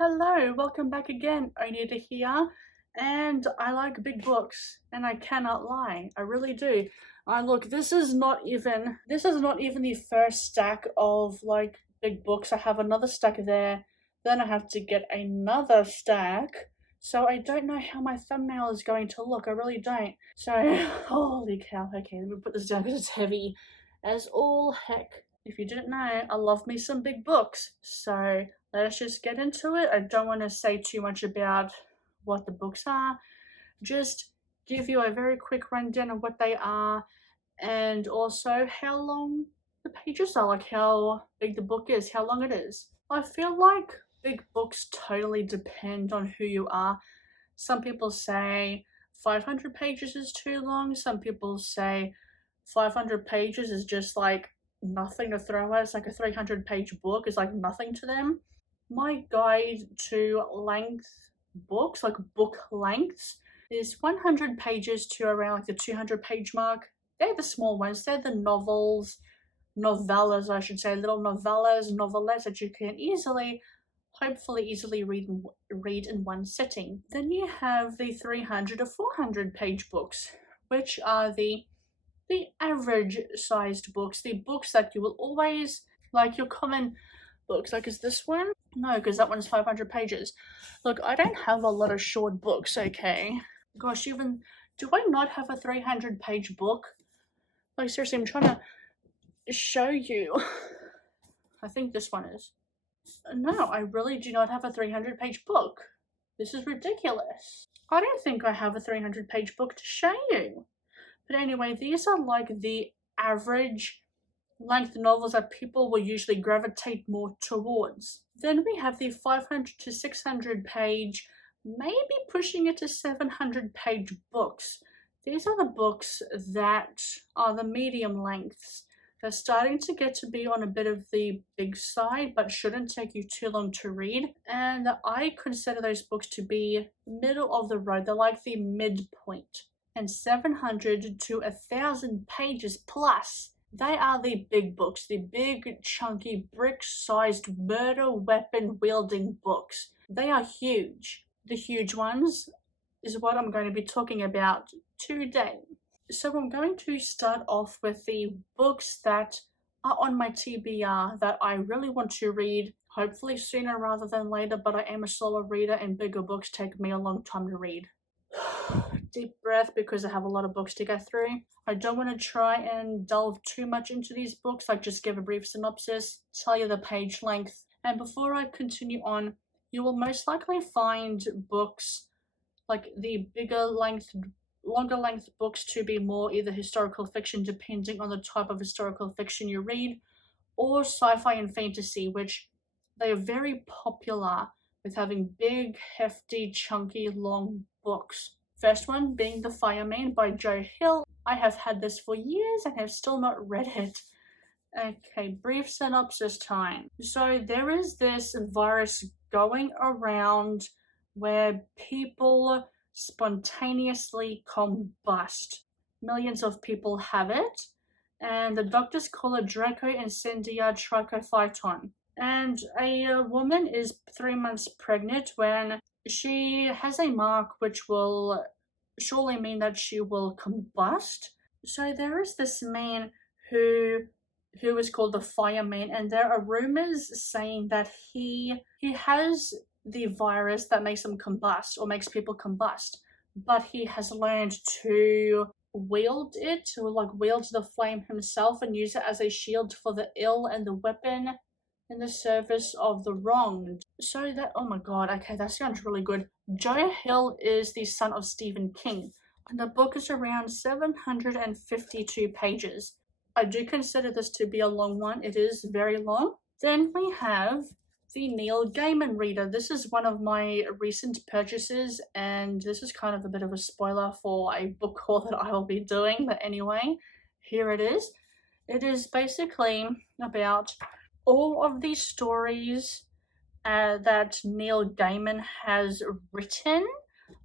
Hello, welcome back again, Onita here, and I like big books, and I cannot lie, I really do. Look, this is not even the first stack of like big books. I have another stack there, then I have to get another stack, so I don't know how my thumbnail is going to look, I really don't. So, holy cow, okay, let me put this down because it's heavy as all heck. If you didn't know, I love me some big books, so let's just get into it. I don't want to say too much about what the books are, just give you a very quick rundown of what they are and also how long the pages are, like how big the book is, how long it is. I feel like big books totally depend on who you are. Some people say 500 pages is too long, some people say 500 pages is just like nothing to throw at. It's like a 300-page book is like nothing to them. My guide to length books, like book lengths, is 100 pages to around like the 200-page mark. They're the small ones. They're the novellas, I should say, little novelettes that you can hopefully easily read in one sitting. Then you have the 300 to 400-page books, which are the average sized books, the books that you will always, like your common books. Like, is this one? No, because that one's 500 pages. Look, I don't have a lot of short books, okay? Gosh, even, do I not have a 300-page book? Like, seriously, I'm trying to show you. I think this one is. No, I really do not have a 300-page book. This is ridiculous. I don't think I have a 300-page book to show you. But anyway, these are like the average length novels that people will usually gravitate more towards. Then we have the 500 to 600 page, maybe pushing it to 700-page books. These are the books that are the medium lengths. They're starting to get to be on a bit of the big side, but shouldn't take you too long to read. And I consider those books to be middle of the road. They're like the midpoint. And 700 to 1,000 pages plus. They are the big books, the big, chunky, brick-sized murder weapon-wielding books. They are huge. The huge ones is what I'm going to be talking about today. So I'm going to start off with the books that are on my TBR that I really want to read, hopefully sooner rather than later, but I am a slower reader and bigger books take me a long time to read. Deep breath because I have a lot of books to go through. I don't want to try and delve too much into these books, like just give a brief synopsis, tell you the page length. And before I continue on, you will most likely find books like the longer length books to be more either historical fiction, depending on the type of historical fiction you read, or sci-fi and fantasy, which they are very popular with having big, hefty, chunky, long books. First one being The Fireman by Joe Hill. I have had this for years and have still not read it. Okay, brief synopsis time. So there is this virus going around where people spontaneously combust. Millions of people have it, and the doctors call it Draco-Incendia Trichophyton. And a woman is 3 months pregnant when she has a mark which will surely mean that she will combust. So there is this man who is called the Fireman, and there are rumors saying that he has the virus that makes him combust or makes people combust, but he has learned to wield the flame himself and use it as a shield for the ill and the weapon in the service of the wronged. So that, oh my god, okay, that sounds really good. Joe Hill is the son of Stephen King. And the book is around 752 pages. I do consider this to be a long one. It is very long. Then we have the Neil Gaiman reader. This is one of my recent purchases, and this is kind of a bit of a spoiler for a book haul that I will be doing, but anyway, here it is. It is basically about all of these stories that Neil Gaiman has written.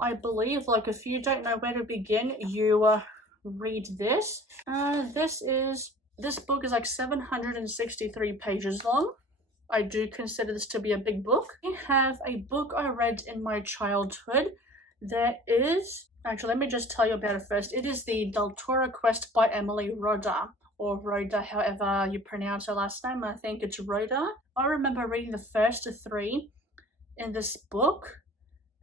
I believe, like, if you don't know where to begin, you read this. This book is like 763 pages long. I do consider this to be a big book. I have a book I read in my childhood. There is, actually let me just tell you about it first. It is the Del Toro Quest by Emily Rodda, or Rodda, however you pronounce her last name. I think it's Rodda. I remember reading the first 3 in this book,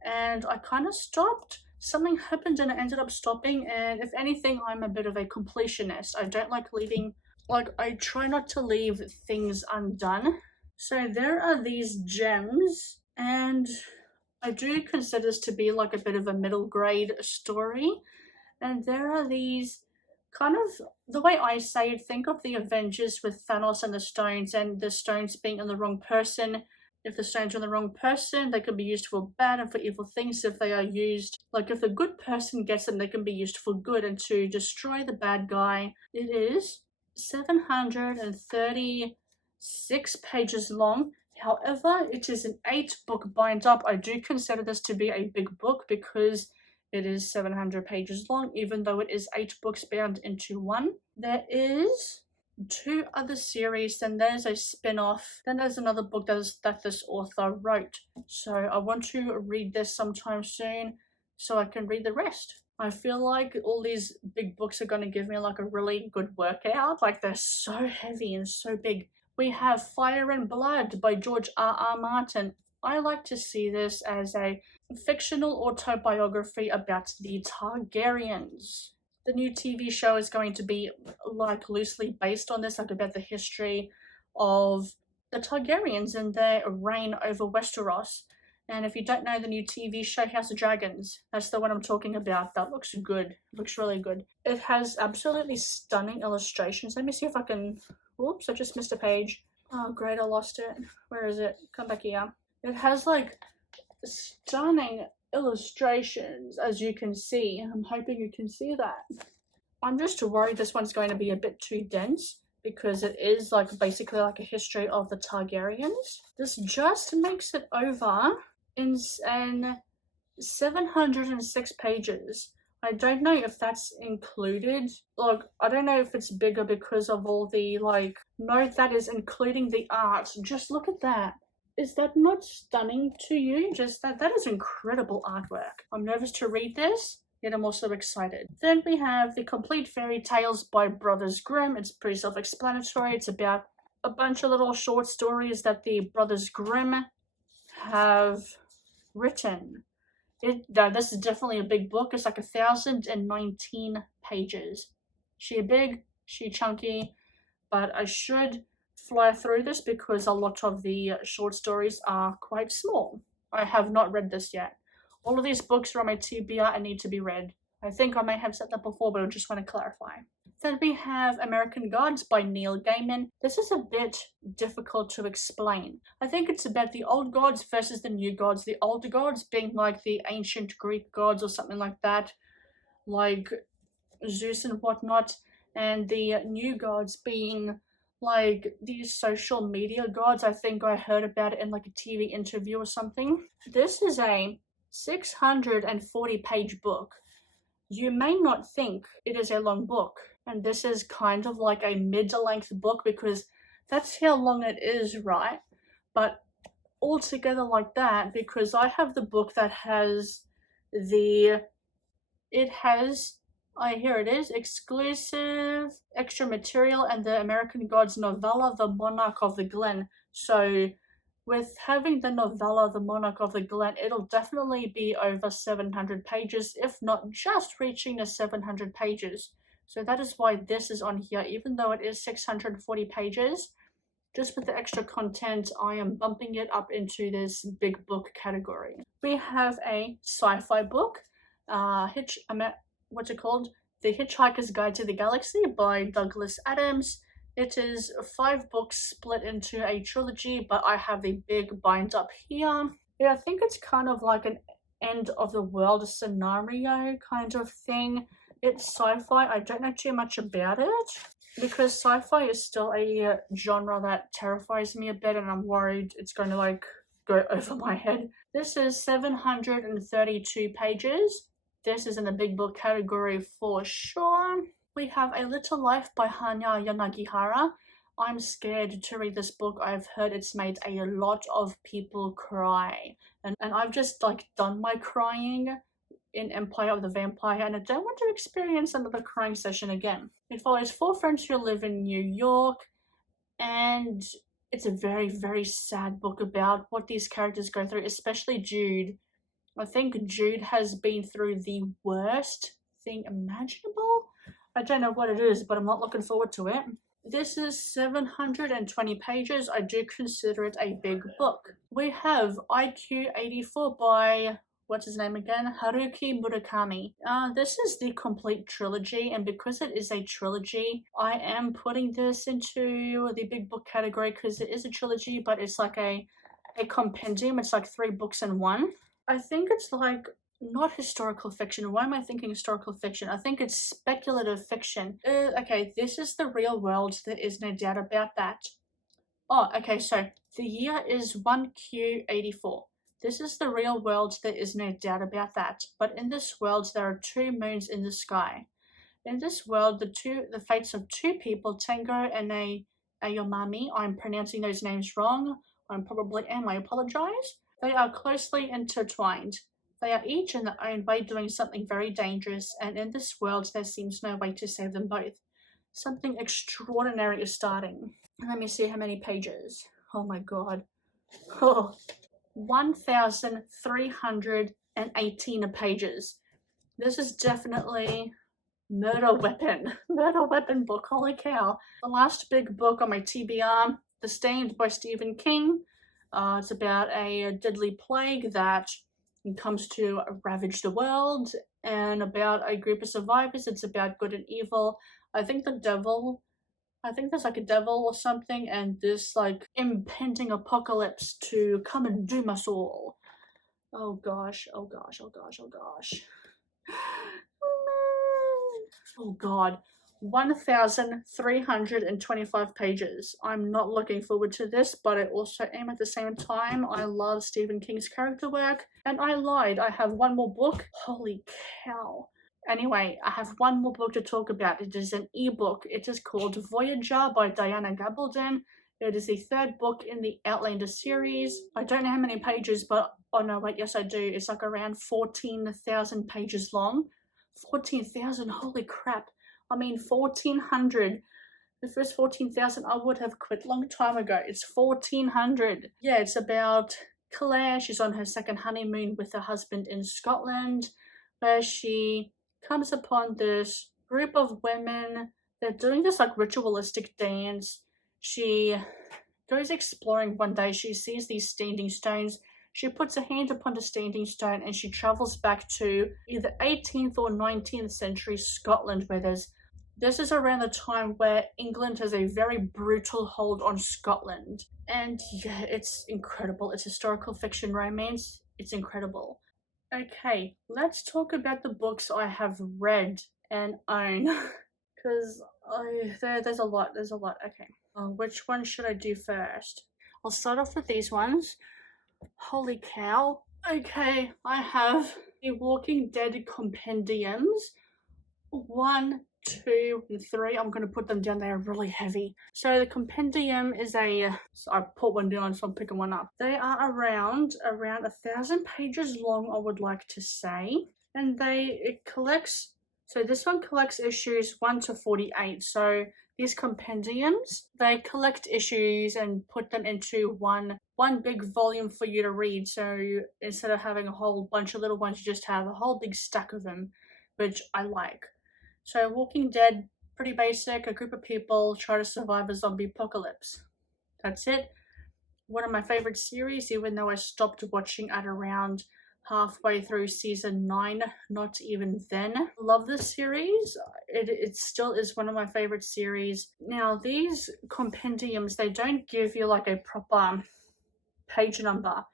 and I kind of stopped. Something happened and I ended up stopping, and if anything, I'm a bit of a completionist. I don't like leaving, I try not to leave things undone. So there are these gems, and I do consider this to be like a bit of a middle grade story. And there are these kind of, the way I say it, think of the Avengers with Thanos and the stones, and the stones being in the wrong person. If the stones are in the wrong person, they can be used for bad and for evil things. If they are used, like if a good person gets them, they can be used for good and to destroy the bad guy. It is 736 pages long. However, it is an 8-book bind up. I do consider this to be a big book because it is 700 pages long, even though it is 8 books bound into one. There is 2 other series, then there's a spin-off, then there's another book that this author wrote. So I want to read this sometime soon so I can read the rest. I feel like all these big books are going to give me like a really good workout. Like they're so heavy and so big. We have Fire and Blood by George R.R. Martin. I like to see this as a fictional autobiography about the Targaryens. The new TV show is going to be like loosely based on this, like about the history of the Targaryens and their reign over Westeros. And if you don't know the new TV show House of Dragons, that's the one I'm talking about. That looks good. It looks really good. It has absolutely stunning illustrations. Let me see if I can... Oops, I just missed a page. Oh, great, I lost it. Where is it? Come back here. It has like stunning illustrations, as you can see. I'm hoping you can see that. I'm just worried this one's going to be a bit too dense because it is like basically like a history of the Targaryens. This just makes it over in 706 pages. I don't know if that's included. Like, I don't know if it's bigger because of all the like, no, that is including the art. Just look at that. Is that not stunning to you? Just that is incredible artwork. I'm nervous to read this, yet I'm also excited. Then we have The Complete Fairy Tales by Brothers Grimm. It's pretty self-explanatory. It's about a bunch of little short stories that the Brothers Grimm have written. This is definitely a big book. It's like 1,019 pages. She big, she chunky, but I should fly through this because a lot of the short stories are quite small. I have not read this yet. All of these books are on my TBR and need to be read. I think I may have said that before, but I just want to clarify. Then we have American Gods by Neil Gaiman. This is a bit difficult to explain. I think it's about the old gods versus the new gods. The older gods being like the ancient Greek gods or something like that, like Zeus and whatnot, and the new gods being like these social media gods. I think I heard about it in like a TV interview or something. This is a 640-page book. You may not think it is a long book, and this is kind of like a mid-length book because that's how long it is, right? But altogether like that, because I have the book that has here it is, exclusive extra material and the American Gods novella, The Monarch of the Glen. So with having the novella, The Monarch of the Glen, it'll definitely be over 700 pages, if not just reaching the 700 pages. So that is why this is on here, even though it is 640 pages. Just with the extra content, I am bumping it up into this big book category. We have a sci-fi book, what's it called? The Hitchhiker's Guide to the Galaxy by Douglas Adams. It is 5 books split into a trilogy, but I have the big bind up here. Yeah, I think it's kind of like an end of the world scenario kind of thing. It's sci-fi. I don't know too much about it because sci-fi is still a genre that terrifies me a bit, and I'm worried it's going to like go over my head. This is 732 pages. This is in the big book category for sure. We have A Little Life by Hanya Yanagihara. I'm scared to read this book. I've heard it's made a lot of people cry. And I've just like done my crying in Empire of the Vampire, and I don't want to experience another crying session again. It follows four friends who live in New York, and it's a very, very sad book about what these characters go through, especially Jude. I think Jude has been through the worst thing imaginable. I don't know what it is, but I'm not looking forward to it. This is 720 pages. I do consider it a big book. We have IQ 84 by, what's his name again? Haruki Murakami. This is the complete trilogy, and because it is a trilogy, I am putting this into the big book category because it is a trilogy, but it's like a compendium. It's like 3 books in one. I think it's like not historical fiction. Why am I thinking historical fiction? I think it's speculative fiction. Okay, this is the real world. There is no doubt about that. Oh, okay, so the year is 1Q84. This is the real world. There is no doubt about that. But in this world, there are 2 moons in the sky. In this world, the fates of 2 people, Tango and Ayomami, I'm pronouncing those names wrong. I apologize. They are closely intertwined. They are each in their own way doing something very dangerous, and in this world there seems no way to save them both. Something extraordinary is starting. Let me see how many pages. Oh my god. Oh, 1,318 pages. This is definitely murder weapon book. Holy cow. The last big book on my TBR, The Stained by Stephen King. It's about a deadly plague that comes to ravage the world, and about a group of survivors. It's about good and evil. I think there's like a devil or something, and this like impending apocalypse to come and doom us all. Oh gosh. Oh god. 1,325 pages. I'm not looking forward to this, but I also am at the same time. I love Stephen King's character work, and I lied. I have one more book. Holy cow. Anyway, I have one more book to talk about. It is an ebook. It is called Voyager by Diana Gabaldon. It is the 3rd book in the Outlander series. I don't know how many pages, but oh no, wait, yes I do. It's like around 14,000 pages long. 14,000, holy crap. I mean 1,400. The first 14,000 I would have quit long time ago. It's 1,400. Yeah, it's about Claire. She's on her 2nd honeymoon with her husband in Scotland, where she comes upon this group of women. They're doing this like ritualistic dance. She goes exploring one day. She sees these standing stones. She puts her hand upon the standing stone and she travels back to either 18th or 19th century Scotland, where this is around the time where England has a very brutal hold on Scotland. And yeah, it's incredible. It's historical fiction romance. It's incredible. Okay, let's talk about the books I have read and own. Because there's a lot. Okay. Which one should I do first? I'll start off with these ones. Holy cow. Okay, I have the Walking Dead compendiums. 1, 2, and 3. I'm going to put them down. They are really heavy. So the compendium is I put one down, so I'm picking one up. They are around 1,000 pages long, I would like to say. And it collects, so this one collects issues 1 to 48. So these compendiums, they collect issues and put them into one big volume for you to read. So instead of having a whole bunch of little ones, you just have a whole big stack of them, which I like. So Walking Dead, pretty basic. A group of people try to survive a zombie apocalypse. That's it. One of my favorite series, even though I stopped watching at around halfway through season 9, not even then. Love this series. It still is one of my favorite series. Now, these compendiums, they don't give you like a proper page number,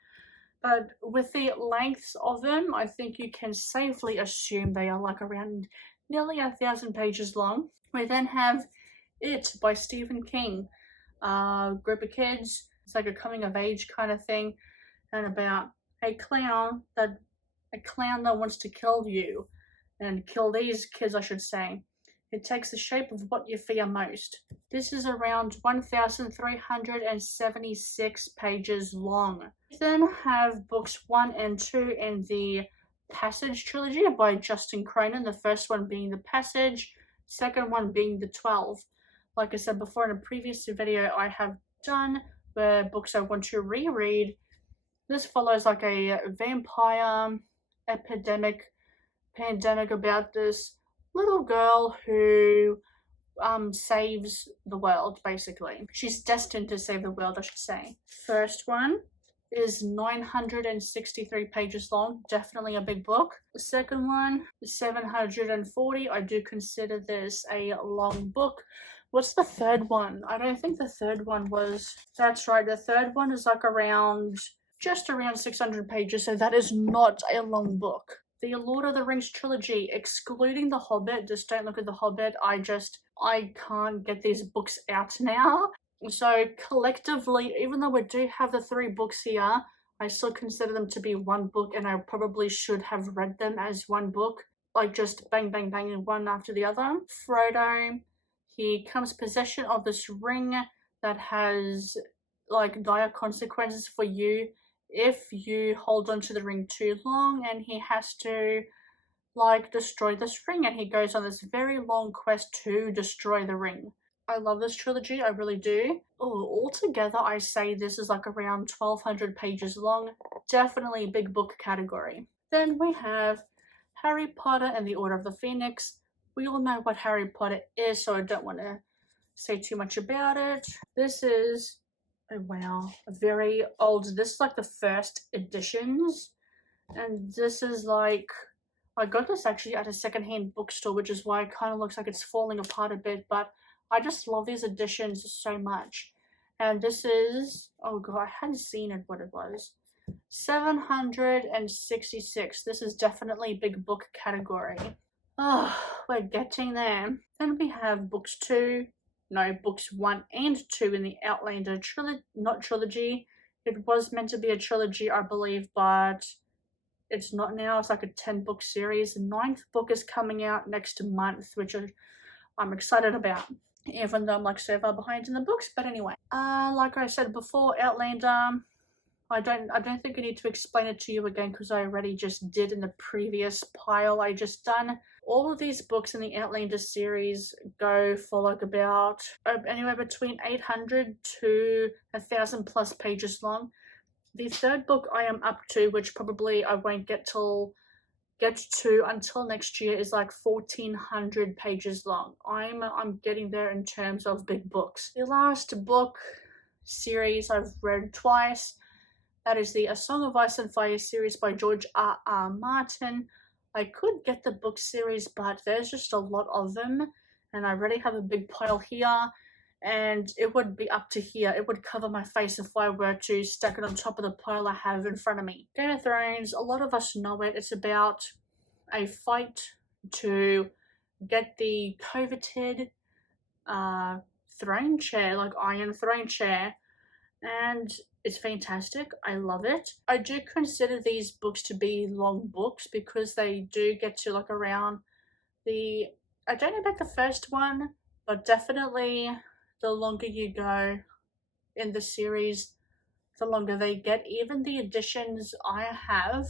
but with the lengths of them, I think you can safely assume they are like around nearly 1,000 pages long. We then have It by Stephen King. Group of kids. It's like a coming of age kind of thing, and about a clown that wants to kill you, and kill these kids, I should say. It takes the shape of what you fear most. This is around 1,376 pages long. We then have books 1 and 2 in the Passage trilogy by Justin Cronin, the first one being The Passage, second one being The 12. Like I said before in a previous video I have done, where books I want to reread. This follows like a vampire pandemic about this little girl who saves the world, basically. She's destined to save the world, I should say. First one is 963 pages long, definitely a big book. The second one is 740. I do consider this a long book. What's the third one? I don't think the third one was... That's right, the third one is like just around 600 pages, so that is not a long book. The Lord of the Rings trilogy, excluding The Hobbit, just don't look at The Hobbit, I can't get these books out now. So collectively, even though we do have the 3 books here, I still consider them to be one book, and I probably should have read them as one book, like just bang bang bang one after the other. Frodo, he comes possession of this ring that has like dire consequences for you if you hold on to the ring too long, and he has to like destroy this ring, and he goes on this very long quest to destroy the ring. I love this trilogy, I really do. Oh, altogether I say this is like around 1,200 pages long. Definitely big book category. Then we have Harry Potter and the Order of the Phoenix. We all know what Harry Potter is, so I don't want to say too much about it. This is, oh wow, very old. This is like the first editions, and this is like, I got this actually at a secondhand bookstore, which is why it kind of looks like it's falling apart a bit, but I just love these editions so much. And this is, oh god, I hadn't seen it, what it was. 766. This is definitely big book category. Oh, we're getting there. Then we have books 1 and 2 in the Outlander trilogy. It was meant to be a trilogy, I believe, but it's not now. It's like a 10-book series. The 9th book is coming out next month, which I'm excited about, even though I'm like so far behind in the books. But anyway, like I said before, Outlander, I don't think I need to explain it to you again because I already just did in the previous pile I just done. All of these books in the Outlander series go for like about anywhere between 800 to 1,000 plus pages long. The third book I am up to, which probably I won't get to until next year, is like 1,400 pages long. I'm getting there in terms of big books. The last book series I've read twice, that is the A Song of Ice and Fire series by George R.R. Martin. I could get the book series, but there's just a lot of them, and I already have a big pile here, and it would be up to here. It would cover my face if I were to stack it on top of the pile I have in front of me. Game of Thrones, a lot of us know it. It's about a fight to get the coveted throne chair, like Iron Throne chair, and it's fantastic. I love it. I do consider these books to be long books because they do get to like around I don't know about the first one, but definitely the longer you go in the series, the longer they get. Even the editions I have,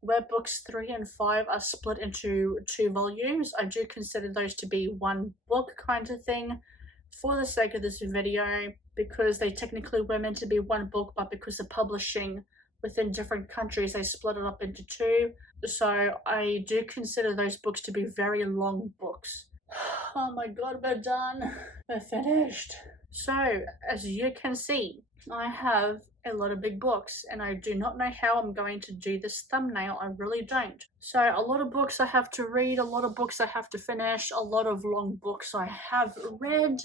where books 3 and 5 are split into 2 volumes, I do consider those to be one book kind of thing for the sake of this video, because they technically were meant to be one book, but because of publishing within different countries, they split it up into 2. So I do consider those books to be very long books. Oh my god, we're done. We're finished. So, as you can see, I have a lot of big books, and I do not know how I'm going to do this thumbnail. I really don't. So, a lot of books I have to read, a lot of books I have to finish, a lot of long books I have read.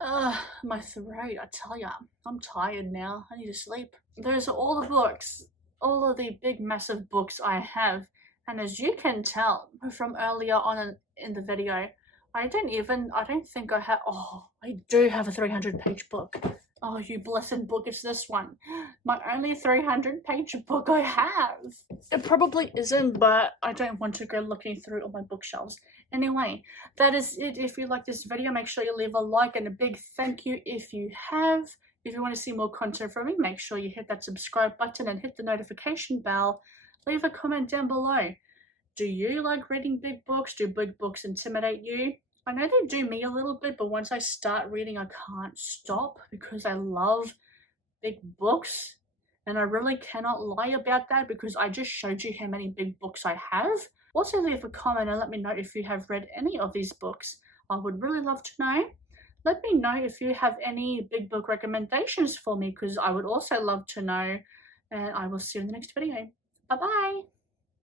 My throat, I tell ya, I'm tired now. I need to sleep. Those are all the books, all of the big massive books I have, and as you can tell from earlier on in the video, I don't think I have, I do have a 300-page book. Oh, you blessed book, it's this one. My only 300-page book I have. It probably isn't, but I don't want to go looking through all my bookshelves. Anyway, that is it. If you like this video, make sure you leave a like and a big thank you if you have. If you want to see more content from me, make sure you hit that subscribe button and hit the notification bell. Leave a comment down below. Do you like reading big books? Do big books intimidate you? I know they do me a little bit, but once I start reading, I can't stop because I love big books. And I really cannot lie about that because I just showed you how many big books I have. Also, leave a comment and let me know if you have read any of these books. I would really love to know. Let me know if you have any big book recommendations for me because I would also love to know. And I will see you in the next video. Bye bye!